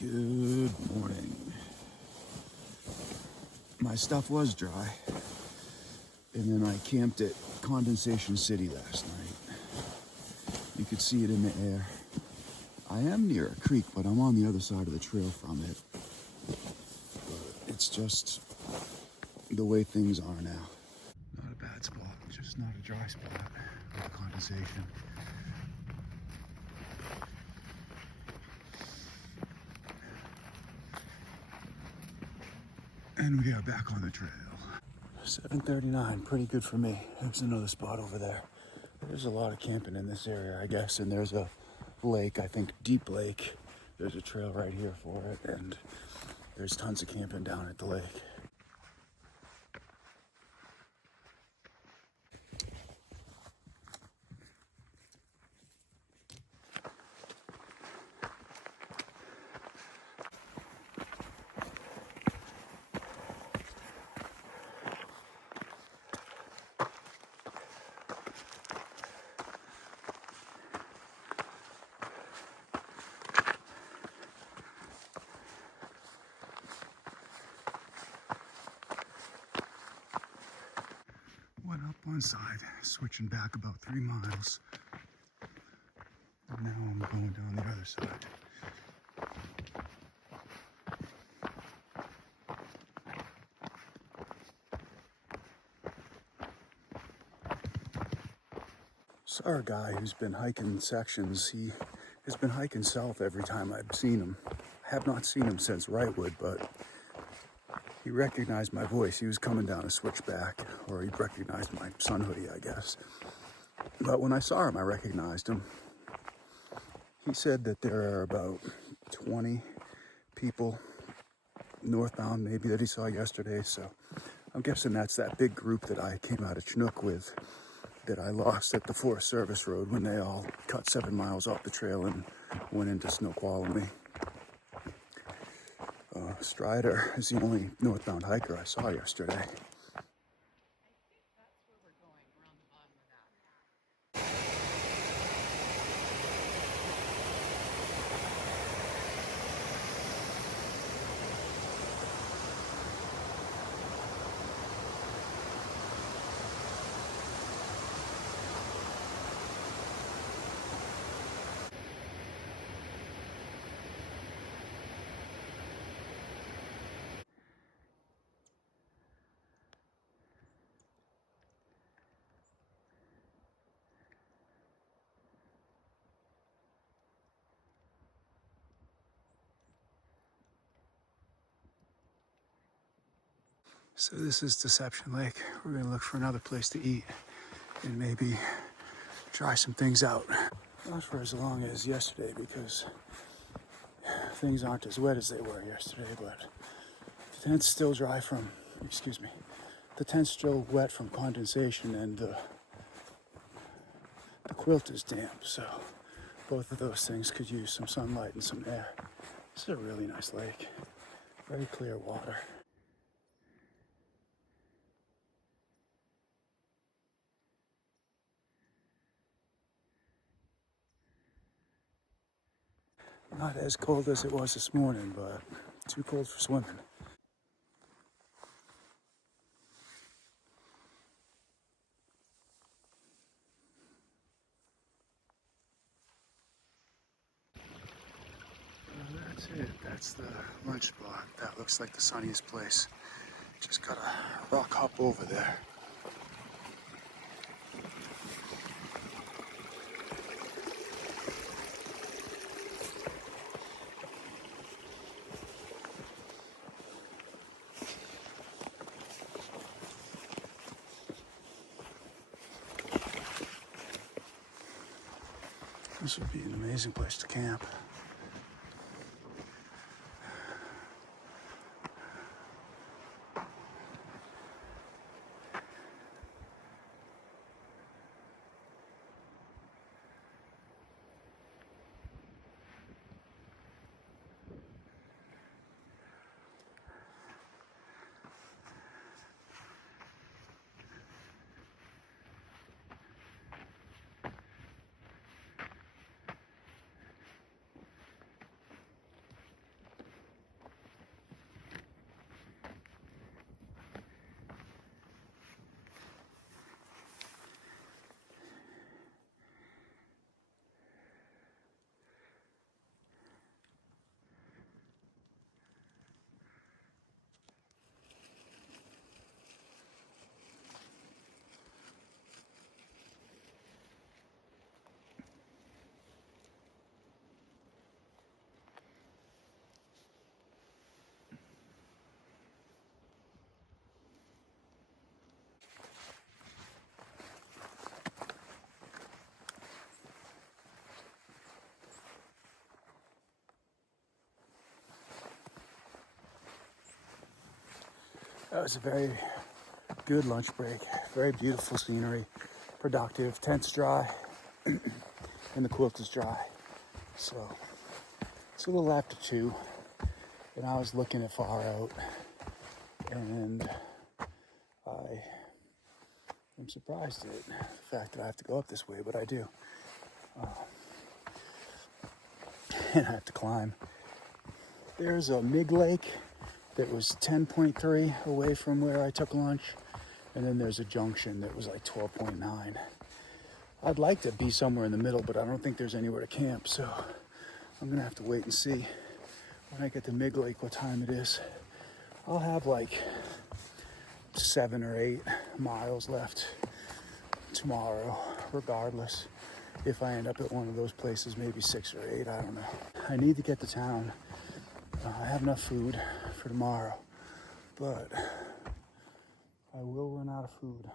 Good morning. My stuff was dry, and then I camped at Condensation City last night. You could see it in the air. I am near a creek, but I'm on the other side of the trail from it. But it's just the way things are now. Not a bad spot, just not a dry spot with condensation. And we are back on the trail. 7:39, pretty good for me. There's another spot over there. There's a lot of camping in this area, I guess, and there's a lake, I think Deep Lake. There's a trail right here for it, and there's tons of camping down at the lake. Went up one side, switching back about 3 miles. And now I'm going down the other side. Saw a guy who's been hiking sections. He has been hiking south every time I've seen him. I have not seen him since Wrightwood, but he recognized my voice. He was coming down a switchback, or he recognized my sun hoodie, I guess. But when I saw him, I recognized him. He said that there are about 20 people northbound, maybe, that he saw yesterday. So I'm guessing that's that big group that I came out of Chinook with, that I lost at the Forest Service Road when they all cut 7 miles off the trail and went into Snoqualmie. Strider is the only northbound hiker I saw yesterday. So this is Deception Lake. We're gonna look for another place to eat and maybe try some things out. Not for as long as yesterday because things aren't as wet as they were yesterday, but the tent's still dry from, the tent's still wet from condensation, and the quilt is damp, so both of those things could use some sunlight and some air. This is a really nice lake, very clear water. Not as cold as it was this morning, but too cold for swimming. That's it. That's the lunch spot. That looks like the sunniest place. Just gotta rock hop over there. This would be an amazing place to camp. That was a very good lunch break. Very beautiful scenery, productive. Tent's dry, and the quilt is dry. So it's a little after 2, and I was looking at far out, and I am surprised at the fact that I have to go up this way, but I do. And I have to climb. There's a Mig Lake that was 10.3 away from where I took lunch, and then there's a junction that was like 12.9. I'd like to be somewhere in the middle, but I don't think there's anywhere to camp, so I'm gonna have to wait and see when I get to Mig Lake what time it is. I'll have like 7 or 8 miles left tomorrow, regardless. If I end up at one of those places, maybe 6 or 8, I don't know. I need to get to town. I have enough food for tomorrow, but I will run out of food.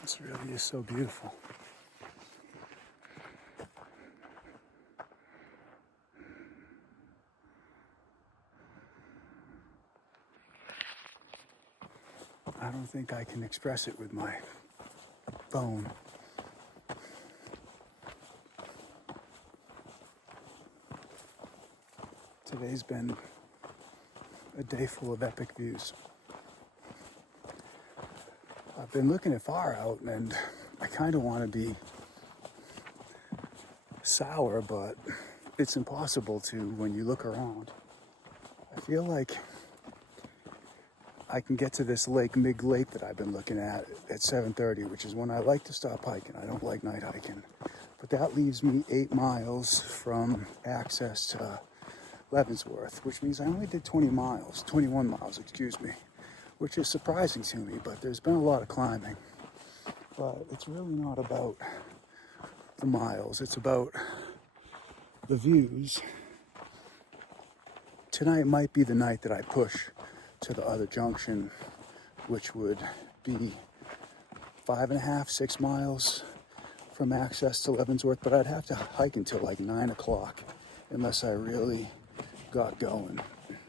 This really is so beautiful. I don't think I can express it with my phone. Today's been a day full of epic views. I've been looking at far out, and I kind of want to be sour, but it's impossible to when you look around. I feel like I can get to this lake, Mig Lake, that I've been looking at 7:30, which is when I like to stop hiking. I don't like night hiking. But that leaves me 8 miles from access to Leavenworth, which means I only did 21 miles, excuse me, which is surprising to me, but there's been a lot of climbing. But it's really not about the miles, it's about the views. Tonight might be the night that I push to the other junction, which would be 5.5, 6 miles from access to Leavenworth, but I'd have to hike until like 9 o'clock unless I really got going,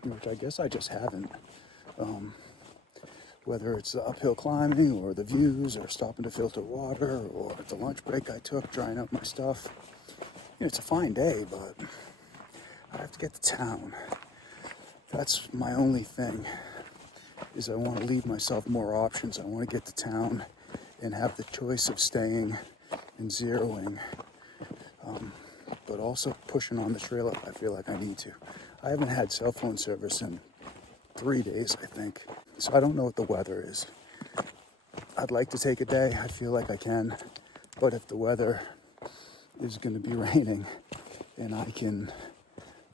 which I guess I just haven't. Whether it's the uphill climbing or the views or stopping to filter water or the lunch break I took drying up my stuff. You know, it's a fine day, but I have to get to town. That's my only thing, is I want to leave myself more options. I want to get to town and have the choice of staying and zeroing, but also pushing on the trail if I feel like I need to. I haven't had cell phone service in 3 days, I think. So I don't know what the weather is. I'd like to take a day. I feel like I can. But if the weather is going to be raining and I can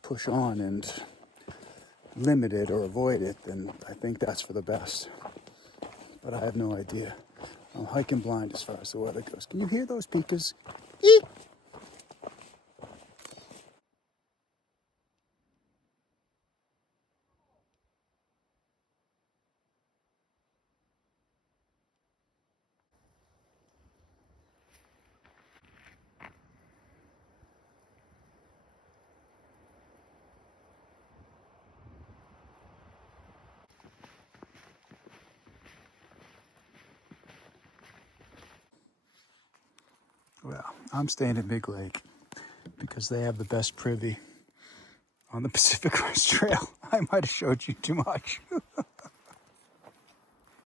push on and limit it or avoid it, then I think that's for the best. But I have no idea. I'm hiking blind as far as the weather goes. Can you hear those pikas? Eek! Well, I'm staying at Big Lake because they have the best privy on the Pacific Crest Trail. I might have showed you too much.